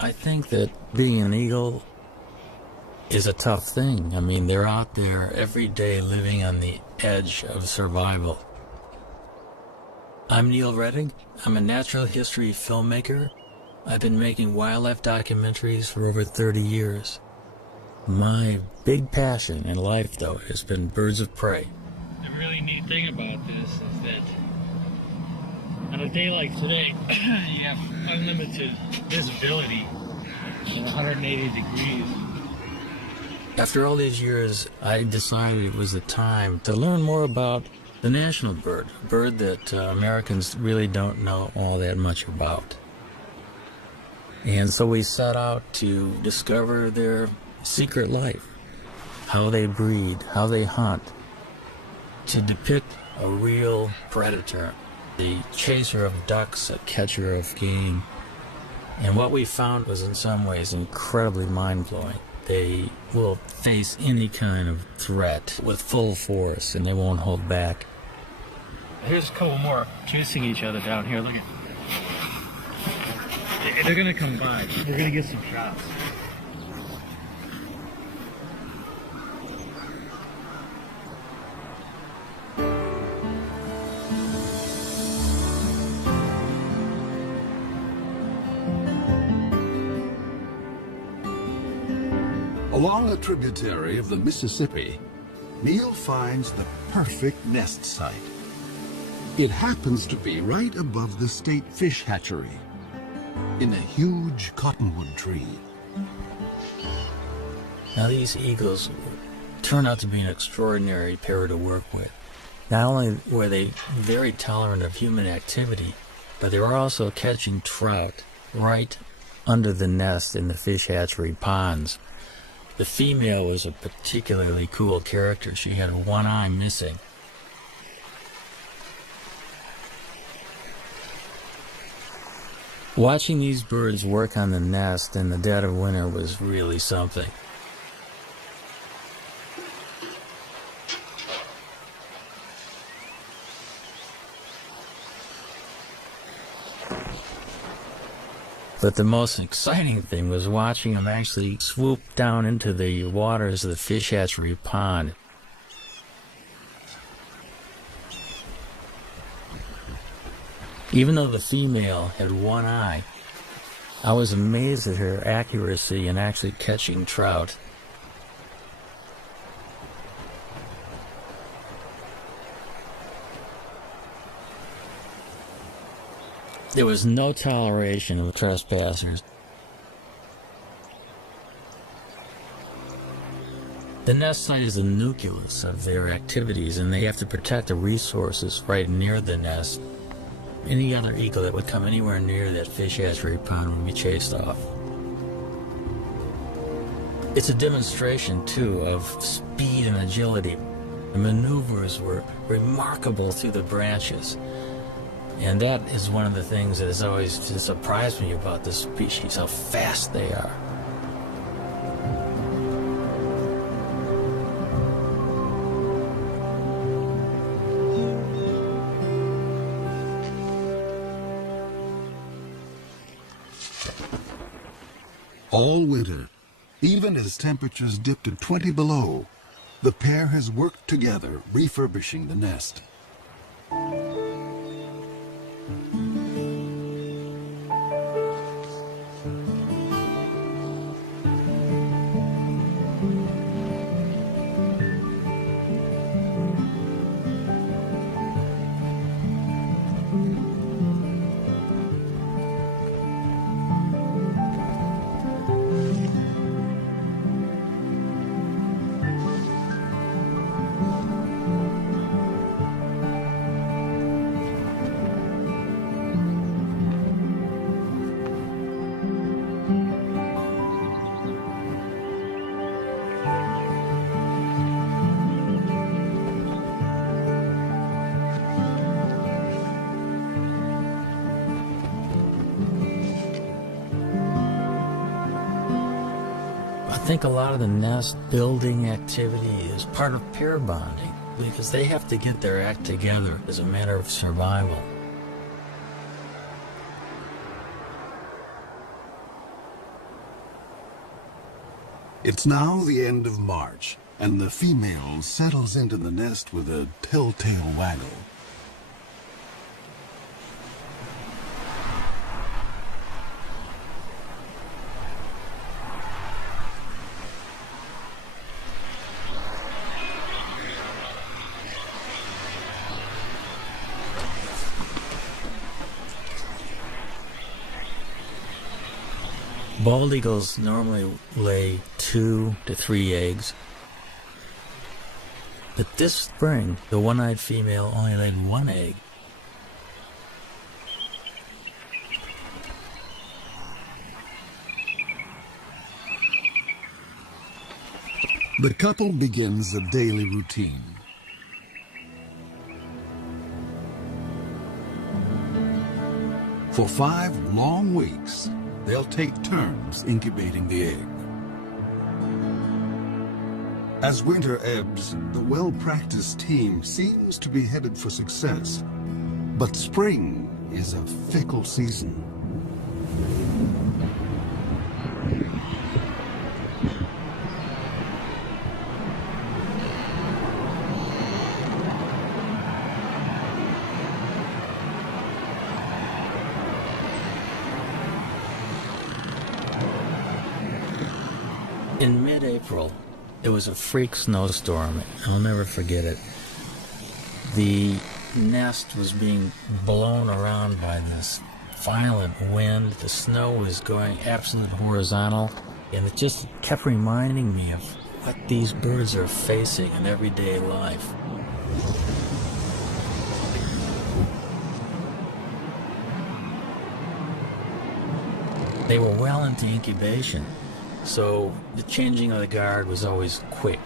I think that being an eagle is a tough thing. I mean, they're out there every day living on the edge of survival. I'm Neil Redding. I'm a natural history filmmaker. I've been making wildlife documentaries for over 30 years. My big passion in life, though, has been birds of prey. The really neat thing about this is that on a day like today, you have unlimited visibility in 180 degrees. After all these years, I decided it was the time to learn more about the national bird, a bird that Americans really don't know all that much about. And so we set out to discover their secret life, how they breed, how they hunt, to depict a real predator, the chaser of ducks, a catcher of game. And what we found was in some ways incredibly mind-blowing. They will face any kind of threat with full force, and they won't hold back. Here's a couple more chasing each other down here. Look at, they're gonna come by. We're gonna get some shots. Along a tributary of the Mississippi, Neil finds the perfect nest site. It happens to be right above the state fish hatchery, in a huge cottonwood tree. Now these eagles turn out to be an extraordinary pair to work with. Not only were they very tolerant of human activity, but they were also catching trout right under the nest in the fish hatchery ponds. The female was a particularly cool character. She had one eye missing. Watching these birds work on the nest in the dead of winter was really something. But the most exciting thing was watching them actually swoop down into the waters of the fish hatchery pond. Even though the female had one eye, I was amazed at her accuracy in actually catching trout. There was no toleration of trespassers. The nest site is the nucleus of their activities, and they have to protect the resources right near the nest. Any other eagle that would come anywhere near that fish hatchery pond would be chased off. It's a demonstration, too, of speed and agility. The maneuvers were remarkable through the branches. And that is one of the things that has always surprised me about this species, how fast they are. All winter, even as temperatures dipped to 20 below, the pair has worked together refurbishing the nest. I think a lot of the nest building activity is part of pair bonding, because they have to get their act together as a matter of survival. It's now the end of March, and the female settles into the nest with a telltale waggle. Bald eagles normally lay 2 to 3 eggs. But this spring, the one-eyed female only laid 1 egg. The couple begins a daily routine. For 5 long weeks, they'll take turns incubating the egg. As winter ebbs, the well-practiced team seems to be headed for success. But spring is a fickle season. In mid-April, it was a freak snowstorm. I'll never forget it. The nest was being blown around by this violent wind. The snow was going absolutely horizontal, and it just kept reminding me of what these birds are facing in everyday life. They were well into incubation, so the changing of the guard was always quick.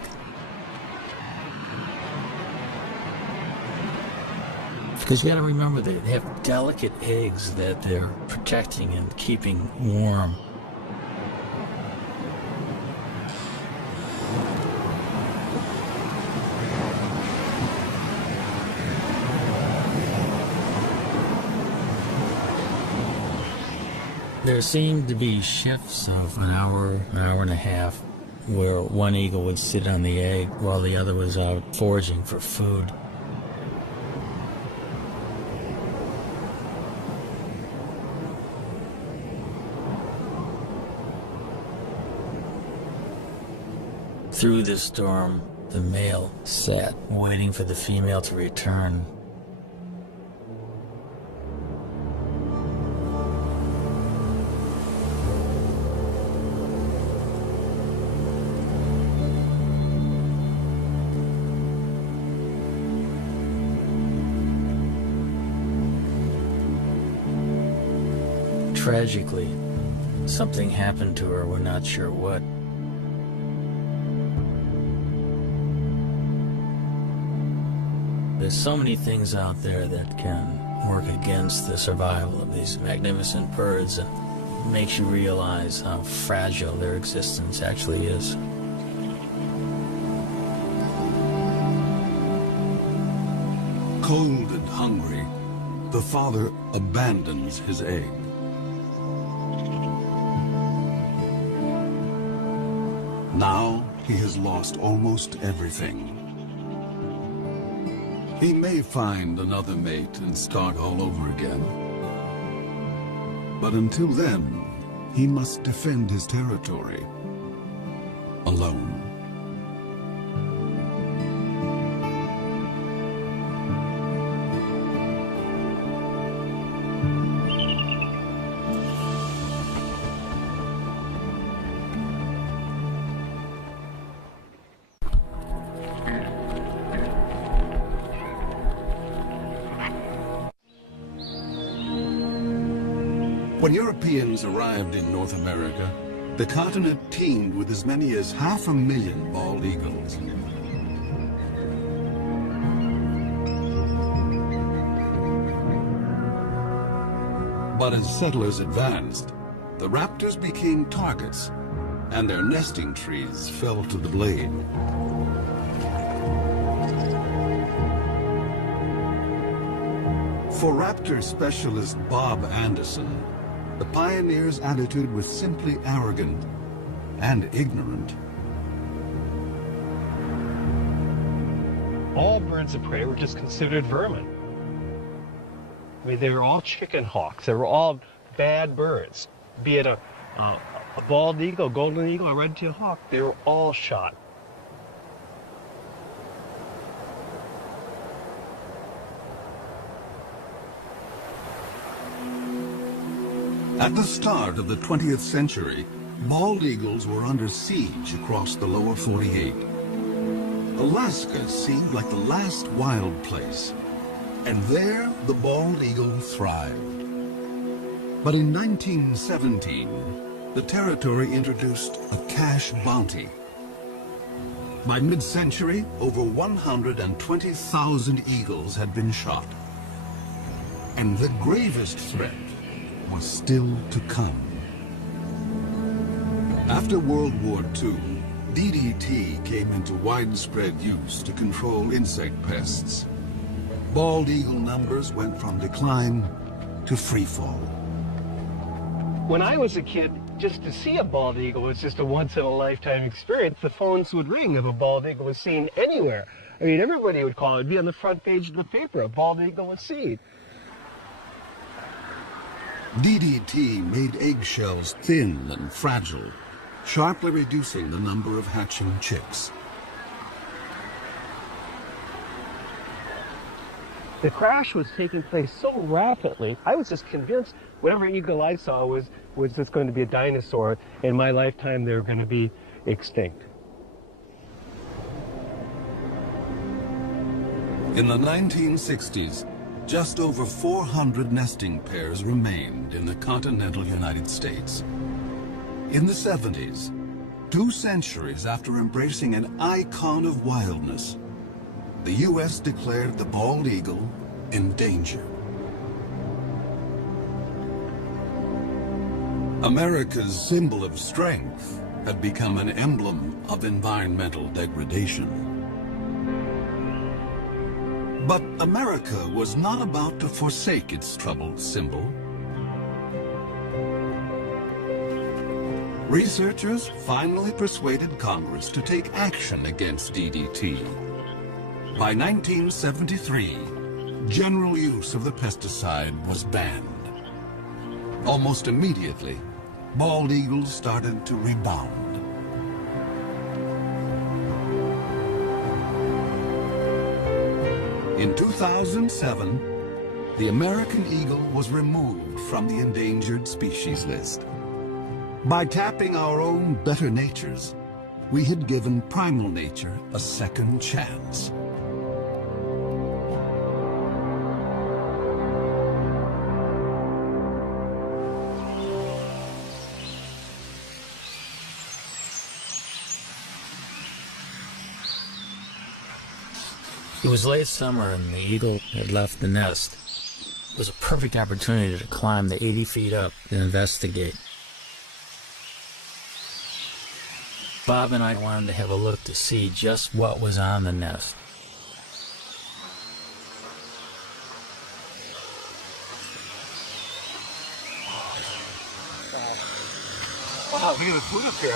Because you got to remember they have delicate eggs that they're protecting and keeping warm. There seemed to be shifts of an hour and a half, where one eagle would sit on the egg while the other was out foraging for food. Through the storm, the male sat waiting for the female to return. Tragically, something happened to her, we're not sure what. There's so many things out there that can work against the survival of these magnificent birds, and makes you realize how fragile their existence actually is. Cold and hungry, the father abandons his egg. Now he has lost almost everything. He may find another mate and start all over again. But until then, he must defend his territory alone. When Europeans arrived in North America, the continent teemed with as many as 500,000 bald eagles. But as settlers advanced, the raptors became targets, and their nesting trees fell to the blade. For raptor specialist Bob Anderson, the pioneers' attitude was simply arrogant and ignorant. all birds of prey were just considered vermin. I mean, they were all chicken hawks. They were all bad birds. Be it a bald eagle, golden eagle, or red-tailed hawk, they were all shot. At the start of the 20th century, bald eagles were under siege across the lower 48. Alaska seemed like the last wild place, and there the bald eagle thrived. But in 1917, the territory introduced a cash bounty. By mid-century, over 120,000 eagles had been shot. And the gravest threat was still to come. After World War II, DDT came into widespread use to control insect pests. Bald eagle numbers went from decline to freefall. When I was a kid, just to see a bald eagle was just a once-in-a-lifetime experience. The phones would ring if a bald eagle was seen anywhere. I mean, everybody would call. It would be on the front page of the paper. A bald eagle was seen. DDT made eggshells thin and fragile, sharply reducing the number of hatching chicks. The crash was taking place so rapidly, I was just convinced whatever eagle I saw was just going to be a dinosaur. In my lifetime, they were going to be extinct. In the 1960s, just over 400 nesting pairs remained in the continental United States. In the 70s, 2 centuries after embracing an icon of wildness, the U.S. declared the bald eagle endangered. America's symbol of strength had become an emblem of environmental degradation. But America was not about to forsake its troubled symbol. Researchers finally persuaded Congress to take action against DDT. By 1973, general use of the pesticide was banned. Almost immediately, bald eagles started to rebound. In 2007, the American eagle was removed from the endangered species list. By tapping our own better natures, we had given primal nature a second chance. It was late summer and the eagle had left the nest. It was a perfect opportunity to climb the 80 feet up and investigate. Bob and I wanted to have a look to see just what was on the nest. Wow, look at the food up here.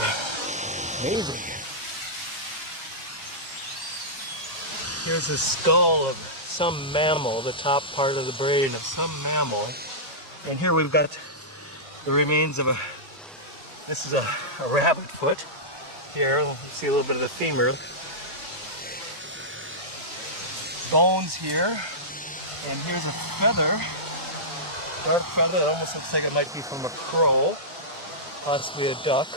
Amazing. Here's the skull of some mammal, the top part of the brain of some mammal. And here we've got the remains of this is a rabbit foot. Here, you see a little bit of the femur. Bones here. And here's a feather. Dark feather, it almost looks like it might be from a crow. Possibly a duck.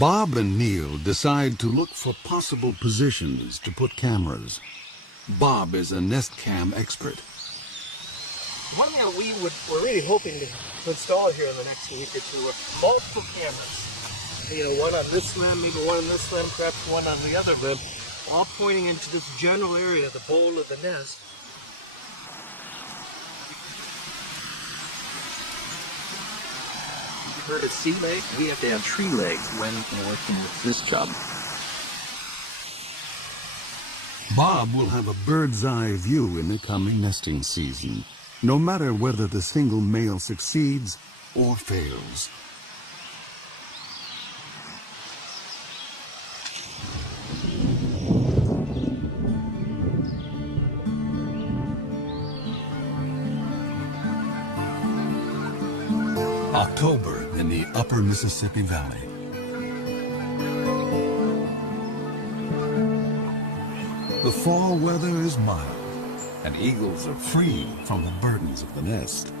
Bob and Neil decide to look for possible positions to put cameras. Bob is a nest cam expert. One thing that we're really hoping to install here in the next week or two are multiple cameras. You know, one on this limb, maybe one on this limb, perhaps one on the other limb, all pointing into this general area, the bowl of the nest. You heard of sea legs? We have to have tree legs when we're working with this job. Bob will have a bird's eye view in the coming nesting season, no matter whether the single male succeeds or fails. October in the upper Mississippi Valley. The fall weather is mild, and eagles are free from the burdens of the nest.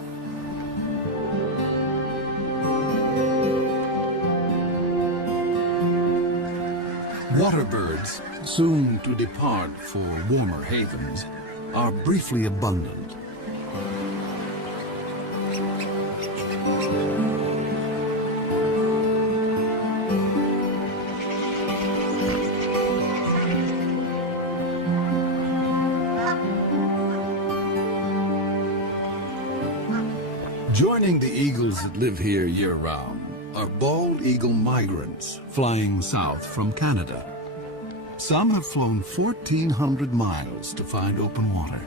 Water birds, soon to depart for warmer havens, are briefly abundant. Joining the eagles that live here year-round are bald eagle migrants flying south from Canada. Some have flown 1,400 miles to find open water.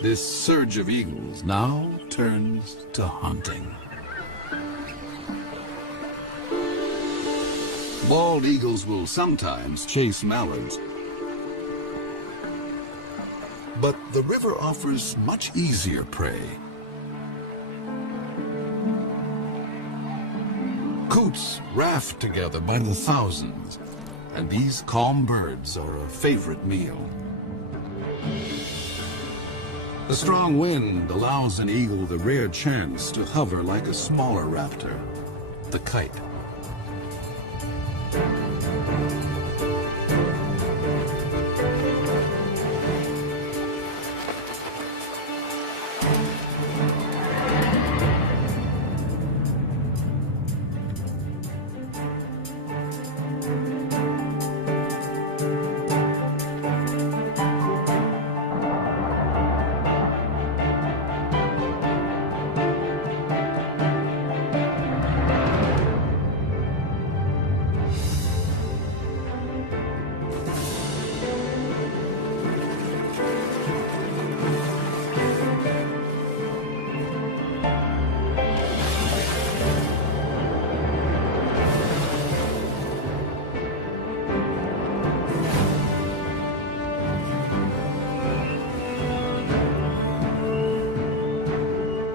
This surge of eagles now turns to hunting. Bald eagles will sometimes chase mallards, but the river offers much easier prey. Coots raft together by the thousands, and these calm birds are a favorite meal. The strong wind allows an eagle the rare chance to hover like a smaller raptor, the kite.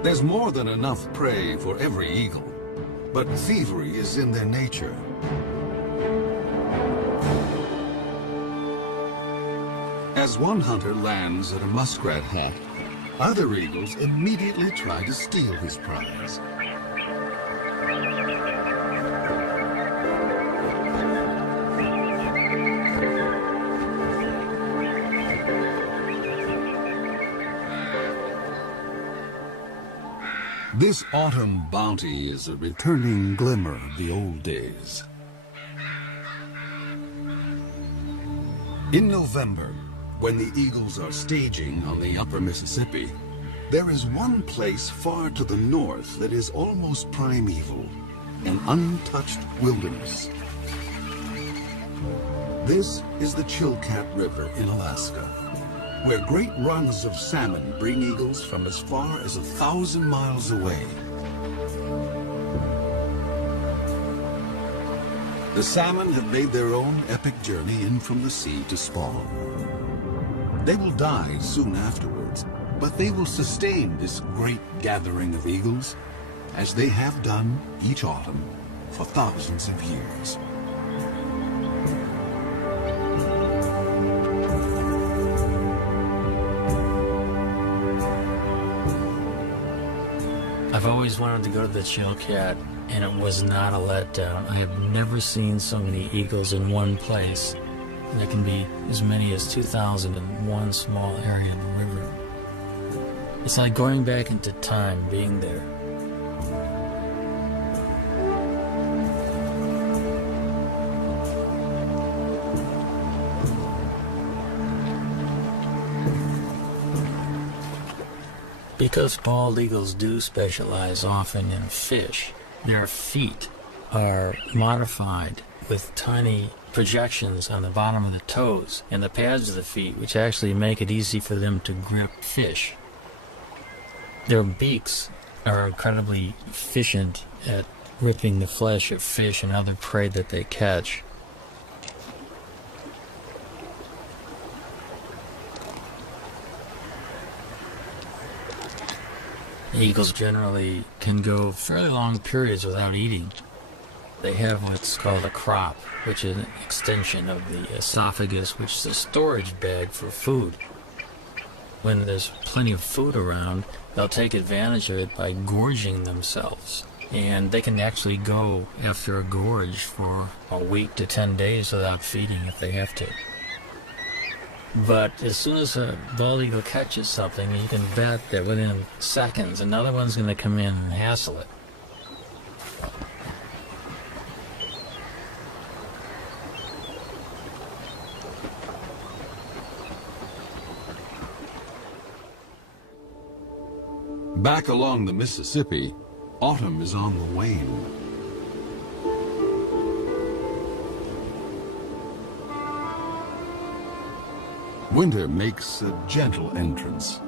There's more than enough prey for every eagle, but thievery is in their nature. As one hunter lands at a muskrat hat, other eagles immediately try to steal his prize. This autumn bounty is a returning glimmer of the old days. In November, when the eagles are staging on the upper Mississippi, there is one place far to the north that is almost primeval, an untouched wilderness. This is the Chilkat River in Alaska, where great runs of salmon bring eagles from as far as 1,000 miles away. The salmon have made their own epic journey in from the sea to spawn. They will die soon afterwards, but they will sustain this great gathering of eagles, as they have done each autumn for thousands of years. I've always wanted to go to the Chilkat, and it was not a letdown. I have never seen so many eagles in one place. And there can be as many as 2,000 in one small area of the river. It's like going back into time being there. Because bald eagles do specialize often in fish, their feet are modified with tiny projections on the bottom of the toes and the pads of the feet, which actually make it easy for them to grip fish. Their beaks are incredibly efficient at ripping the flesh of fish and other prey that they catch. Eagles generally can go fairly long periods without eating. They have what's called a crop, which is an extension of the esophagus, which is a storage bag for food. When there's plenty of food around, they'll take advantage of it by gorging themselves. And they can actually go after a gorge for a week to 10 days without feeding if they have to. But as soon as a bald eagle catches something, you can bet that within seconds another one's going to come in and hassle it. Back along the Mississippi, autumn is on the wane. Winter makes a gentle entrance.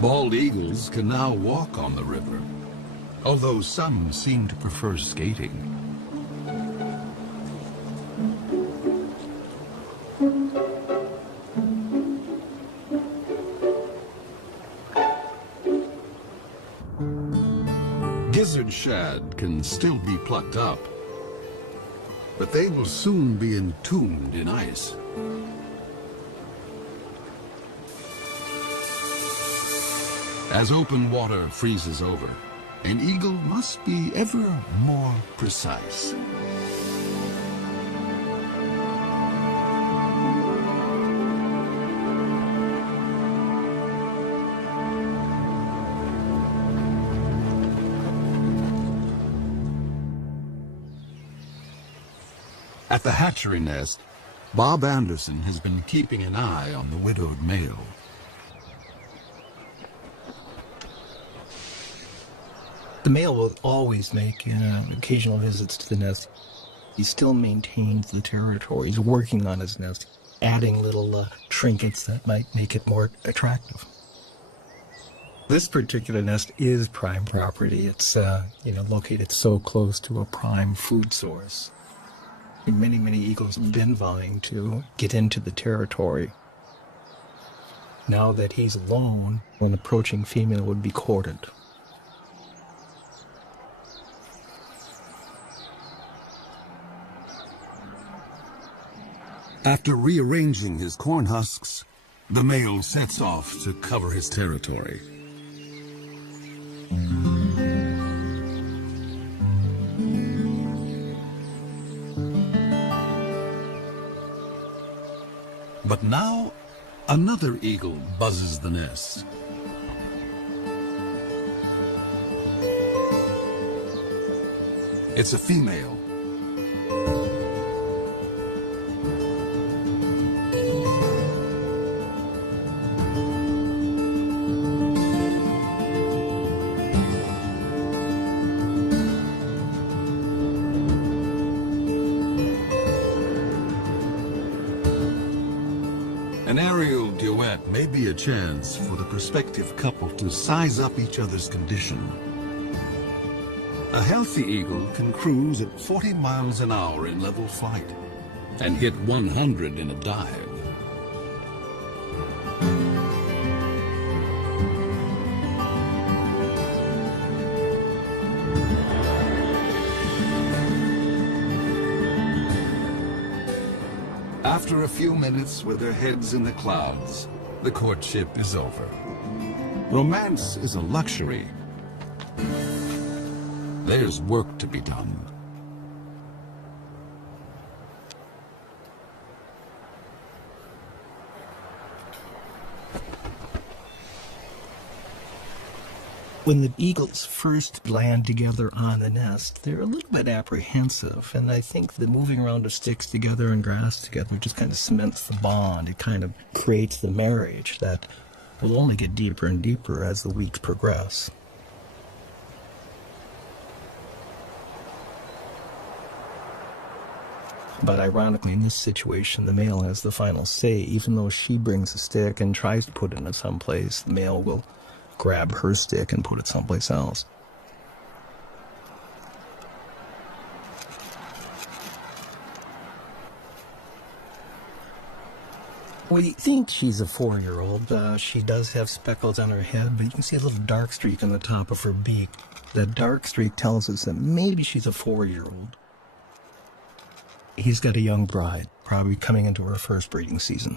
Bald eagles can now walk on the river, although some seem to prefer skating. Gizzard shad can still be plucked up, but they will soon be entombed in ice. As open water freezes over, an eagle must be ever more precise. At the hatchery nest, Bob Anderson has been keeping an eye on the widowed male. The male will always make occasional visits to the nest. He still maintains the territory. He's working on his nest, adding little trinkets that might make it more attractive. This particular nest is prime property. It's located so close to a prime food source. Many, many eagles have been vying to get into the territory. Now that he's alone, an approaching female would be courted. After rearranging his corn husks, the male sets off to cover his territory. But now, another eagle buzzes the nest. It's a female. An aerial duet may be a chance for the prospective couple to size up each other's condition. A healthy eagle can cruise at 40 miles an hour in level flight and hit 100 in a dive. After a few minutes with their heads in the clouds, the courtship is over. Romance is a luxury. There's work to be done. When the eagles first land together on the nest, they're a little bit apprehensive, and I think the moving around of sticks together and grass together just kind of cements the bond. It kind of creates the marriage that will only get deeper and deeper as the weeks progress. But ironically, in this situation, the male has the final say. Even though she brings a stick and tries to put it in someplace, the male will grab her stick and put it someplace else. We think she's a 4-year-old. She does have speckles on her head, but you can see a little dark streak on the top of her beak. That dark streak tells us that maybe she's a 4-year-old. He's got a young bride, probably coming into her first breeding season.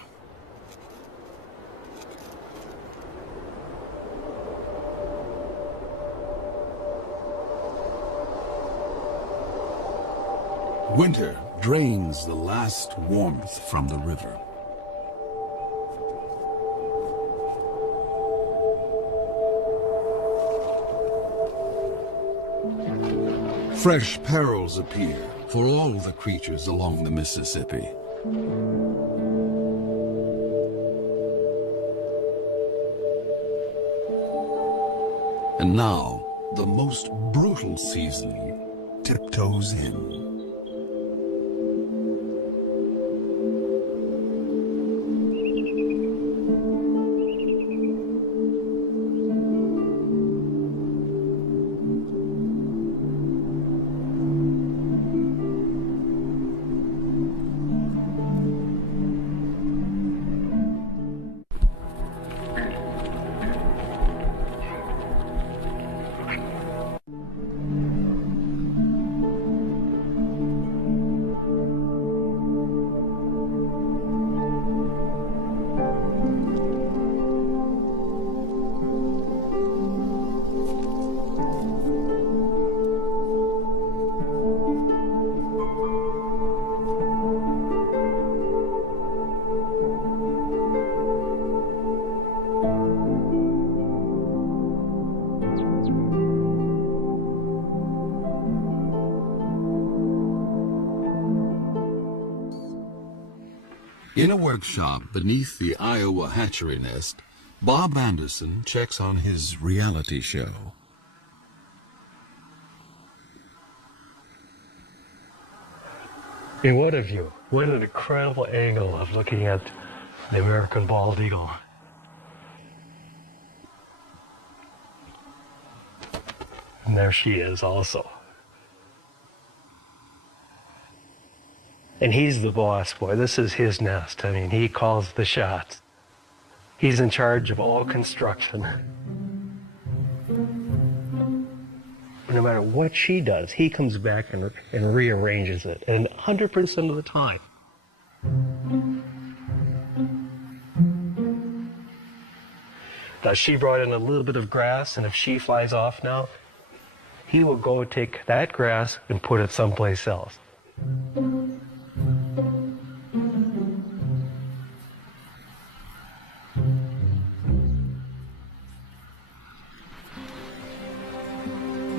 Winter drains the last warmth from the river. Fresh perils appear for all the creatures along the Mississippi. And now, the most brutal season tiptoes in. In a workshop beneath the Iowa hatchery nest, Bob Anderson checks on his reality show. Hey, what a view. What an incredible angle of looking at the American bald eagle. And there she is also. And he's the boss boy. This is his nest. I mean, he calls the shots. He's in charge of all construction. No matter what she does, he comes back and rearranges it. And 100% of the time. Now, she brought in a little bit of grass, and if she flies off now, he will go take that grass and put it someplace else.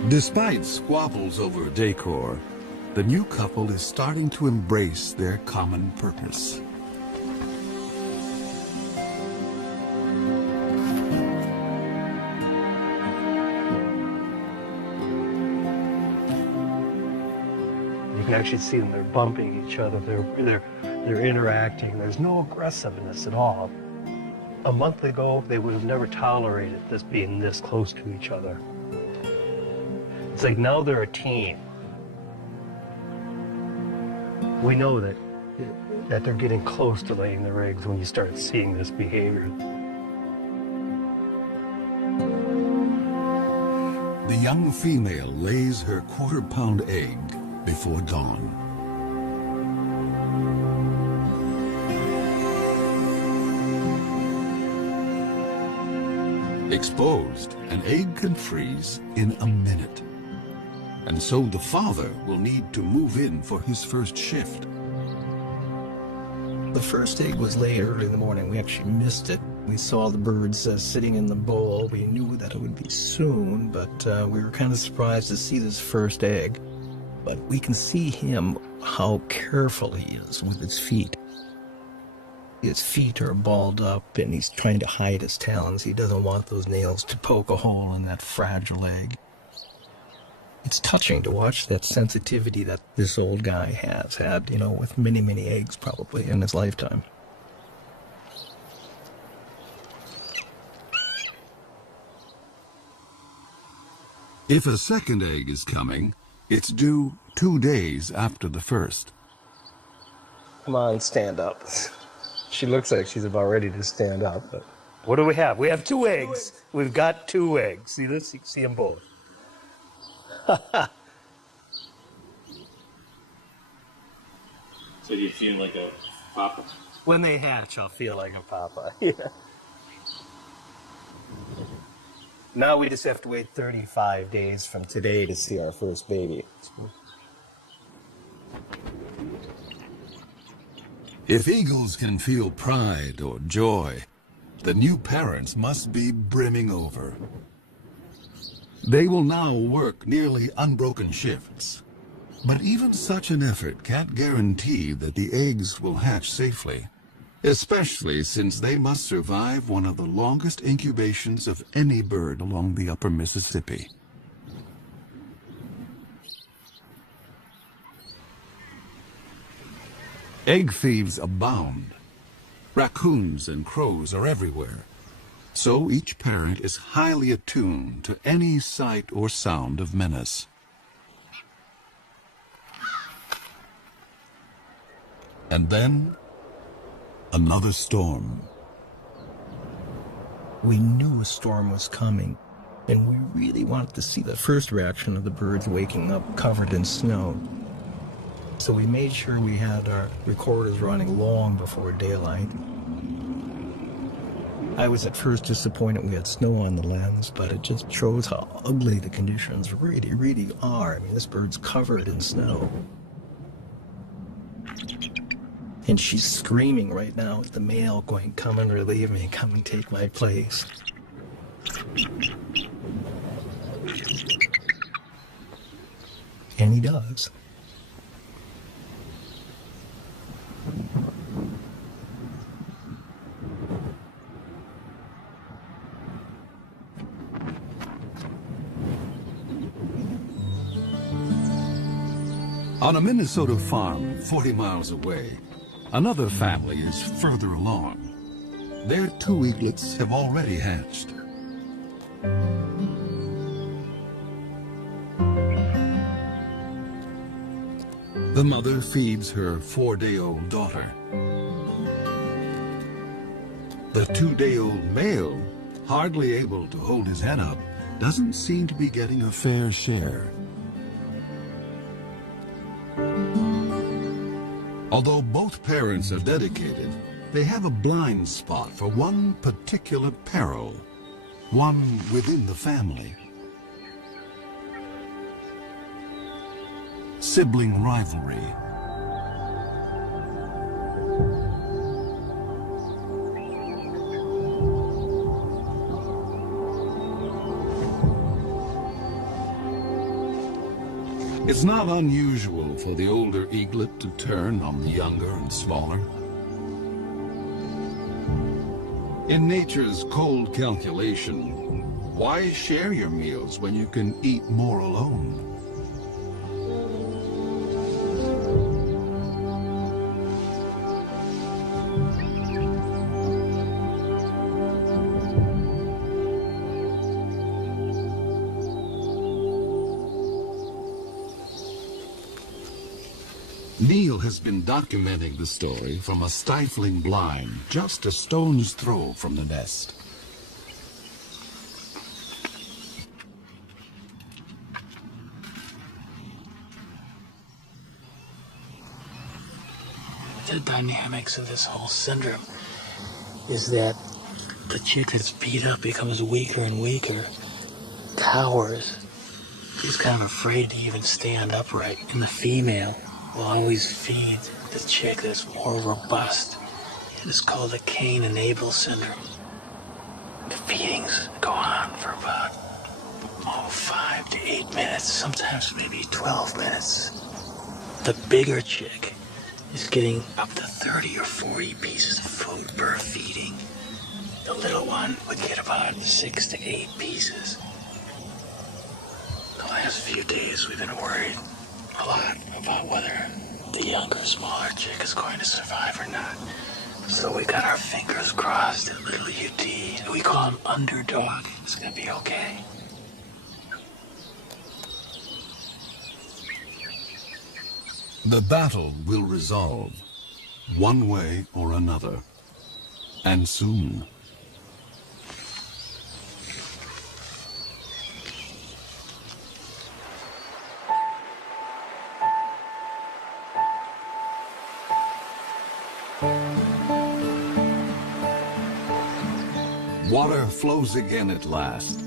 Despite squabbles over decor, the new couple is starting to embrace their common purpose. You can actually see them, they're bumping each other, they're interacting. There's no aggressiveness at all. A month ago, they would have never tolerated this being this close to each other. It's like now they're a team. We know that they're getting close to laying their eggs when you start seeing this behavior. The young female lays her quarter-pound egg before dawn. Exposed, an egg can freeze in a minute. And so the father will need to move in for his first shift. The first egg was laid early in the morning. We actually missed it. We saw the birds sitting in the bowl. We knew that it would be soon, but we were kind of surprised to see this first egg. But we can see him, how careful he is with his feet. His feet are balled up, and he's trying to hide his talons. He doesn't want those nails to poke a hole in that fragile egg. It's touching to watch that sensitivity that this old guy has had, with many, many eggs probably in his lifetime. If a second egg is coming, it's due 2 days after the first. Come on, stand up. She looks like she's about ready to stand up. But what do we have? We have 2 eggs. We've got 2 eggs. See this? You can see them both. So you feel like a papa? When they hatch, I'll feel like a papa. Yeah. Now we just have to wait 35 days from today to see our first baby. If eagles can feel pride or joy, the new parents must be brimming over. They will now work nearly unbroken shifts. But even such an effort can't guarantee that the eggs will hatch safely, especially since they must survive one of the longest incubations of any bird along the upper Mississippi. Egg thieves abound. Raccoons and crows are everywhere. So each parent is highly attuned to any sight or sound of menace. And then, another storm. We knew a storm was coming, and we really wanted to see the first reaction of the birds waking up covered in snow. So we made sure we had our recorders running long before daylight. I was at first disappointed we had snow on the lens, but it just shows how ugly the conditions really, really are. I mean, this bird's covered in snow. And she's screaming right now at the male, going, "Come and relieve me, come and take my place." And he does. On a Minnesota farm 40 miles away, another family is further along. Their 2 eaglets have already hatched. The mother feeds her 4-day-old daughter. The 2-day-old male, hardly able to hold his head up, doesn't seem to be getting a fair share. Although both parents are dedicated, they have a blind spot for one particular peril, one within the family. Sibling rivalry. It's not unusual for the older eaglet to turn on the younger and smaller. In nature's cold calculation, why share your meals when you can eat more alone? Neil has been documenting the story from a stifling blind just a stone's throw from the nest. The dynamics of this whole syndrome is that the chick that's beat up becomes weaker and weaker, cowers, is kind of afraid to even stand upright, and the female will always feed the chick that's more robust. It's called the Cain and Abel syndrome. The feedings go on for about 5 to 8 minutes, sometimes maybe 12 minutes. The bigger chick is getting up to 30 or 40 pieces of food per feeding. The little one would get about 6 to 8 pieces. They'll past few days we've been worried a lot about whether the younger, smaller chick is going to survive or not. So we got our fingers crossed that little UT, we call him Underdog, is gonna be okay. The battle will resolve, one way or another, and soon. Water flows again at last.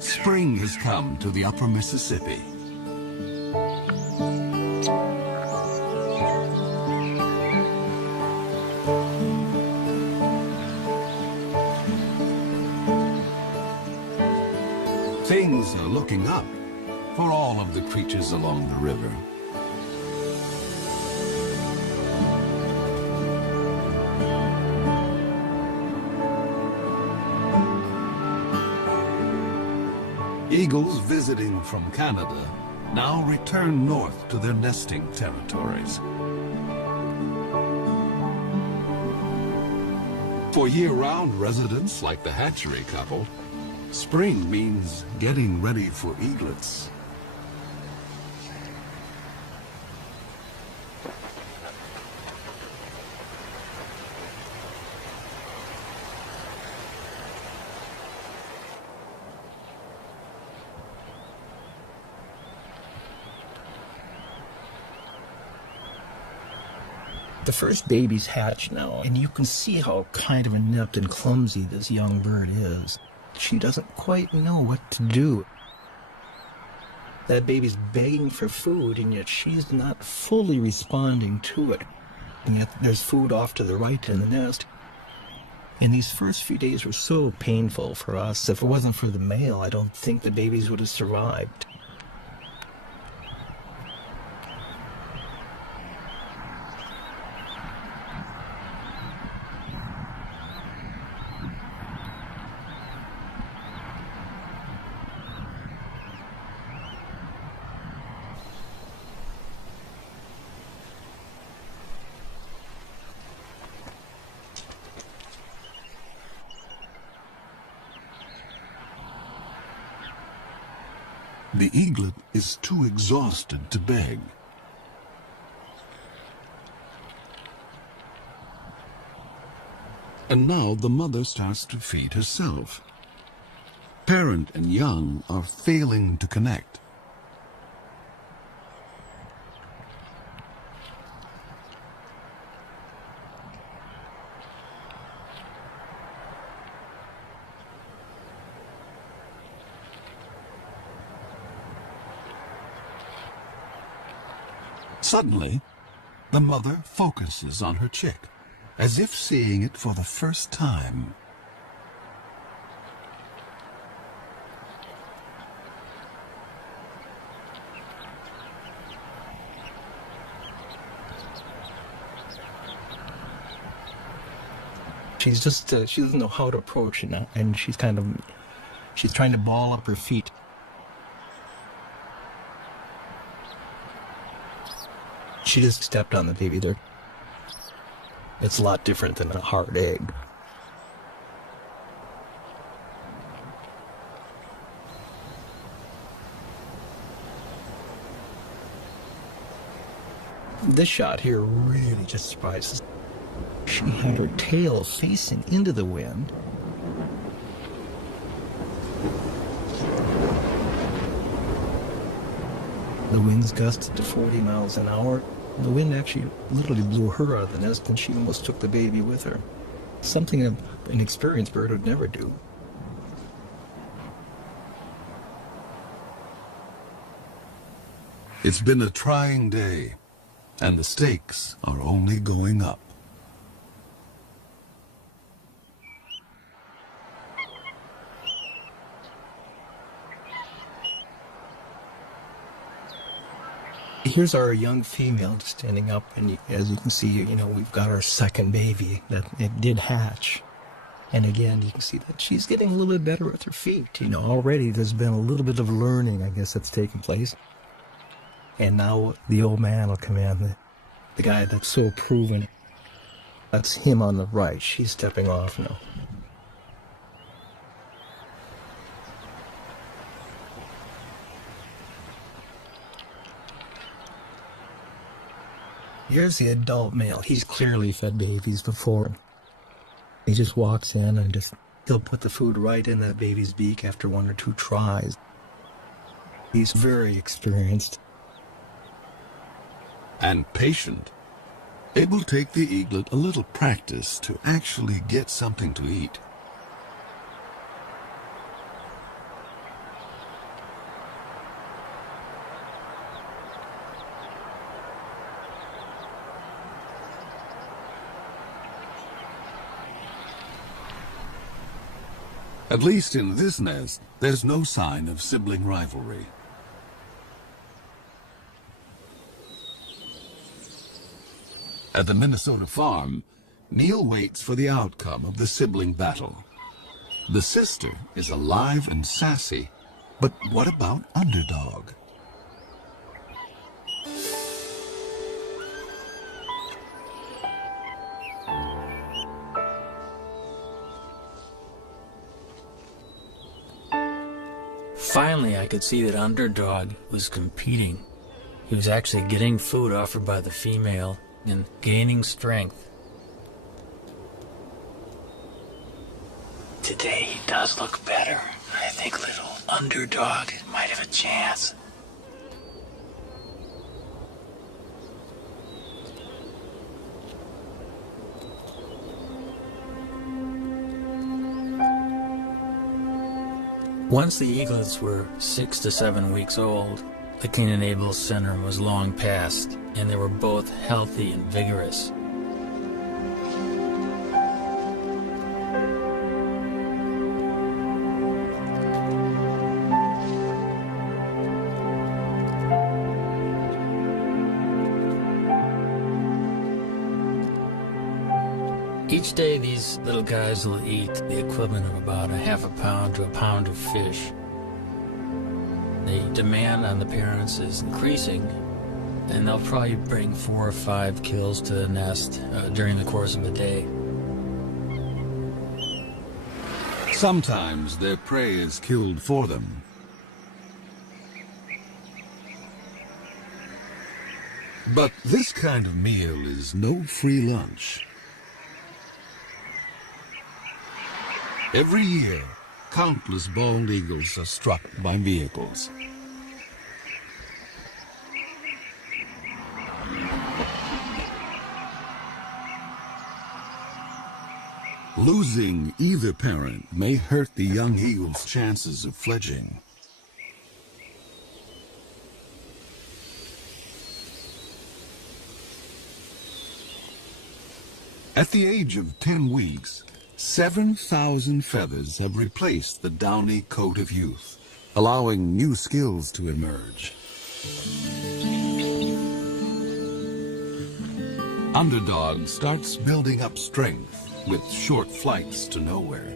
Spring has come to the upper Mississippi. Things are looking up for all of the creatures along the river. Eagles visiting from Canada now return north to their nesting territories. For year-round residents like the hatchery couple, spring means getting ready for eaglets. The first babies hatch now, and you can see how kind of inept and clumsy this young bird is. She doesn't quite know what to do. That baby's begging for food, and yet she's not fully responding to it. And yet there's food off to the right in the nest. And these first few days were so painful for us. If it wasn't for the male, I don't think the babies would have survived. The eaglet is too exhausted to beg. And now the mother starts to feed herself. Parent and young are failing to connect. Suddenly, the mother focuses on her chick, as if seeing it for the first time. She's just, she doesn't know how to approach it now, and she's trying to ball up her feet. She just stepped on the baby there. It's a lot different than a hard egg. This shot here really just surprises. She had her tail facing into the wind. The winds gusted to 40 miles an hour. The wind actually literally blew her out of the nest, and she almost took the baby with her. Something an experienced bird would never do. It's been a trying day, and the stakes are only going up. Here's our young female standing up, and as you can see, we've got our second baby that it did hatch. And again, you can see that she's getting a little bit better with her feet. You know, already there's been a little bit of learning, I guess, that's taken place. And now the old man will come in, the guy that's so proven. That's him on the right. She's stepping off now. Here's the adult male. He's clearly fed babies before. He just walks in and he'll put the food right in that baby's beak after 1 or 2 tries. He's very experienced. And patient. It will take the eaglet a little practice to actually get something to eat. At least in this nest, there's no sign of sibling rivalry. At the Minnesota farm, Neil waits for the outcome of the sibling battle. The sister is alive and sassy, but what about Underdog? Finally, I could see that Underdog was competing. He was actually getting food offered by the female and gaining strength. Today he does look better. I think little Underdog might have a chance. Once the eaglets were 6 to 7 weeks old, the Canaan Able Syndrome was long past, and they were both healthy and vigorous. Each day these little guys will eat the equivalent of about a half a pound to a pound of fish. The demand on the parents is increasing, and they'll probably bring 4 or 5 kills to the nest during the course of a day. Sometimes their prey is killed for them. But this kind of meal is no free lunch. Every year, countless bald eagles are struck by vehicles. Losing either parent may hurt the young eagle's chances of fledging. At the age of 10 weeks, 7,000 feathers have replaced the downy coat of youth, allowing new skills to emerge. Underdog starts building up strength with short flights to nowhere.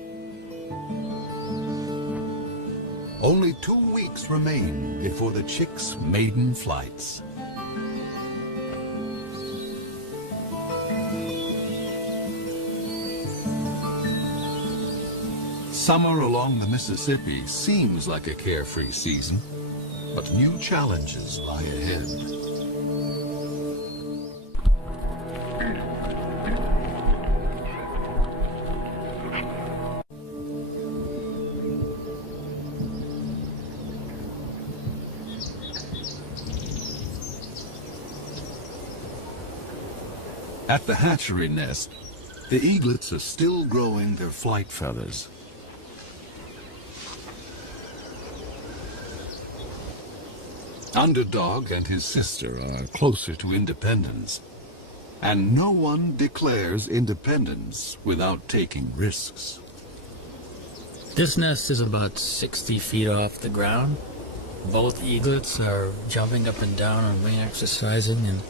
Only 2 weeks remain before the chick's maiden flights. Summer along the Mississippi seems like a carefree season, but new challenges lie ahead. At the hatchery nest, the eaglets are still growing their flight feathers. Underdog and his sister are closer to independence, and no one declares independence without taking risks. This nest is about 60 feet off the ground. Both eaglets are jumping up and down and wing exercising and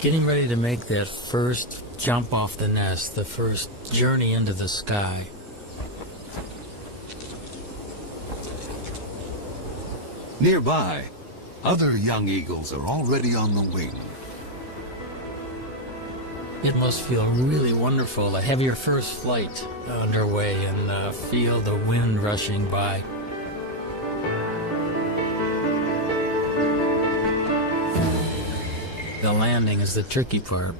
getting ready to make that first jump off the nest, the first journey into the sky. Nearby, other young eagles are already on the wing. It must feel really wonderful to have your first flight underway and feel the wind rushing by. The landing is the tricky part.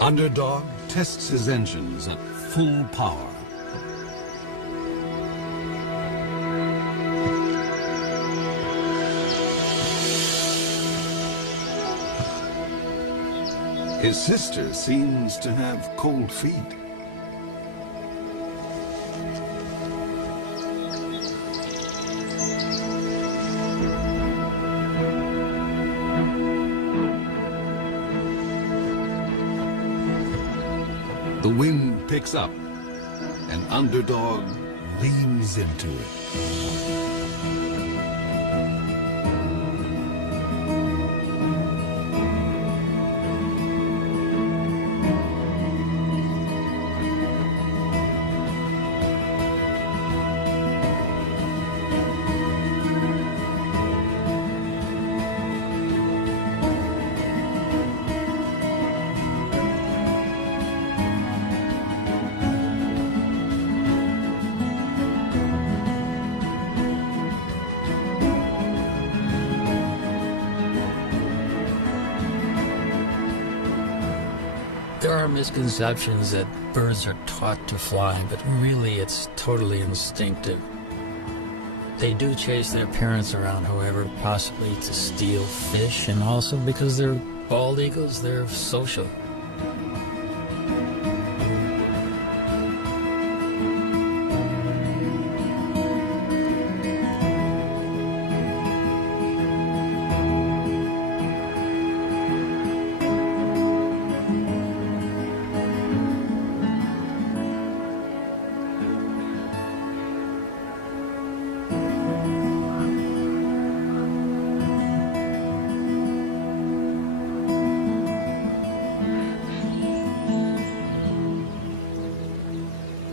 Underdog tests his engines at full power. His sister seems to have cold feet. The wind picks up, and Underdog leans into it. There are misconceptions that birds are taught to fly, but really it's totally instinctive. They do chase their parents around, however, possibly to steal fish, and also because they're bald eagles, they're social.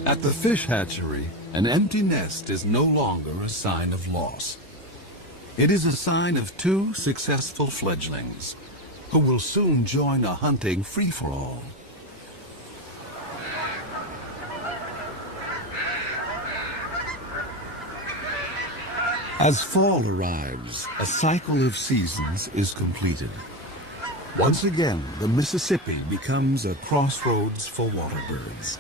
At the fish hatchery, an empty nest is no longer a sign of loss. It is a sign of two successful fledglings who will soon join a hunting free-for-all. As fall arrives, a cycle of seasons is completed. Once again, the Mississippi becomes a crossroads for water birds.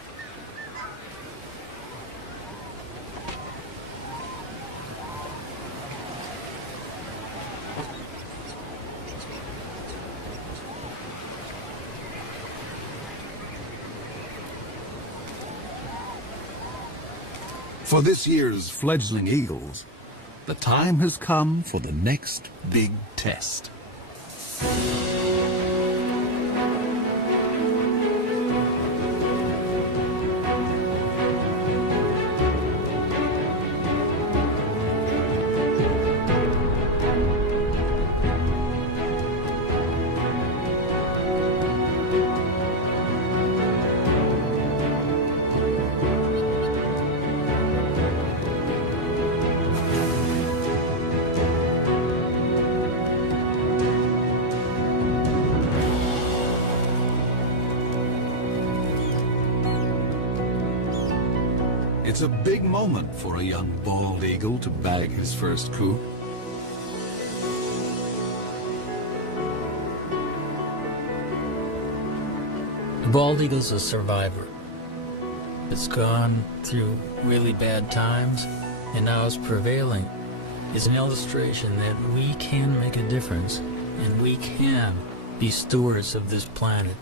For this year's fledgling eagles, the time has come for the next big test. It's a big moment for a young bald eagle to bag his first coup. The bald eagle's a survivor. It's gone through really bad times, and now it's prevailing. It's an illustration that we can make a difference, and we can be stewards of this planet.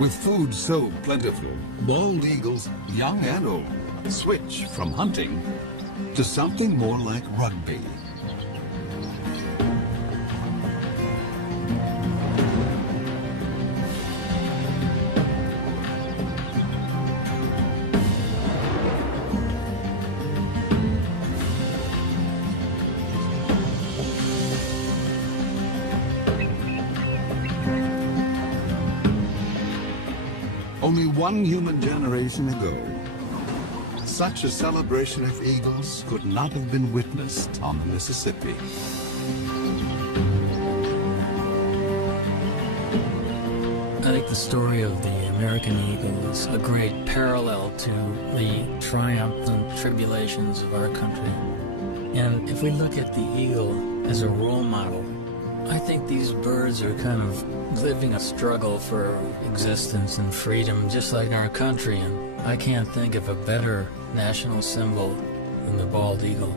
With food so plentiful, bald eagles, young and old, switch from hunting to something more like rugby. only one human generation ago, such a celebration of eagles could not have been witnessed on the Mississippi. I think the story of the American eagle is a great parallel to the triumphs and tribulations of our country. And if we look at the eagle as a role model, I think these birds are kind of living a struggle for existence and freedom just like our country, and I can't think of a better national symbol than the bald eagle.